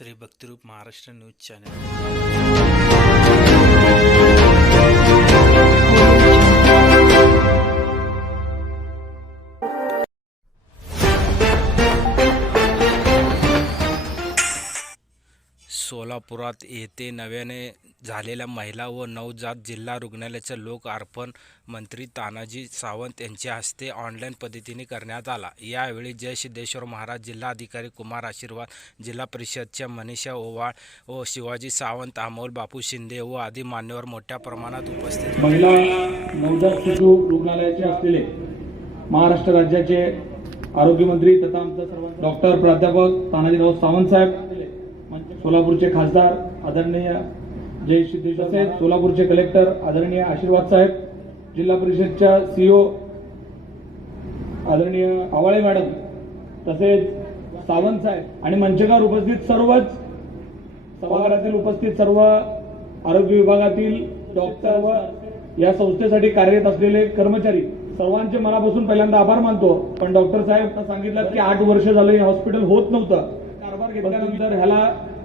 Shri Bhaktirup Maharashtra news channel. सोलापुरात येथे नव्याने झालेल्या महिला व नवजात जिल्हा रुग्णालयाचं लोक अर्पण मंत्री तानाजी सावंत यांच्या हस्ते ऑनलाईन पद्धतीने करण्यात आला. यावेळी जय सिद्धेश्वर महाराज जिल्हाधिकारी कुमार आशीर्वाद जिल्हा परिषदच्या मनीषा ओवाळ व शिवाजी सावंत अमोल बापू शिंदे व आदी मान्यवर मोठ्या प्रमाणात उपस्थित महिला नवजात शिशु रुग्णालयाचे असलेले महाराष्ट्र राज्याचे आरोग्यमंत्री तथा आमचा सर्व डॉक्टर प्राध्यापक तानाजीराव सावंत साहेब सोलापूरचे खासदार आदरणीय जय सिद्धेश्वर तसेच सोलापूरचे कलेक्टर आदरणीय आशीर्वाद साहेब जिल्हा परिषदच्या सीओ आदरणीय आवाळे मॅडम तसेच सावंत साहेब आणि मंचकावर उपस्थित सर्वच सभागृहातील उपस्थित सर्व आरोग्य विभागातील डॉक्टर व या संस्थेसाठी कार्यरत असलेले कर्मचारी सर्वांचे मनापासून पहिल्यांदा आभार मानतो. पण डॉक्टर साहेब सांगितलं की आठ वर्ष झालं हे हॉस्पिटल होत नव्हतं. कारभार घेतल्यानंतर ह्याला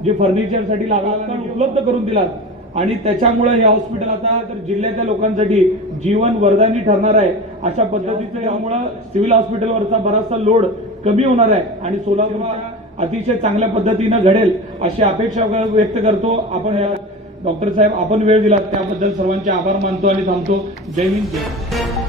जे फर्निचरसाठी लागला उपलब्ध करून दिलात. आणि त्याच्यामुळे हे हॉस्पिटल आता तर जिल्ह्याच्या लोकांसाठी जीवन वरदानी ठरणार आहे. अशा पद्धतीचं यामुळं सिव्हिल हॉस्पिटलवरचा बराचसा लोड कमी होणार आहे आणि सोलापूर अतिशय चांगल्या पद्धतीनं घडेल अशी अपेक्षा व्यक्त करतो. आपण डॉक्टर साहेब आपण वेळ दिला त्याबद्दल सर्वांचे आभार मानतो आणि थांबतो. जय हिंद. जय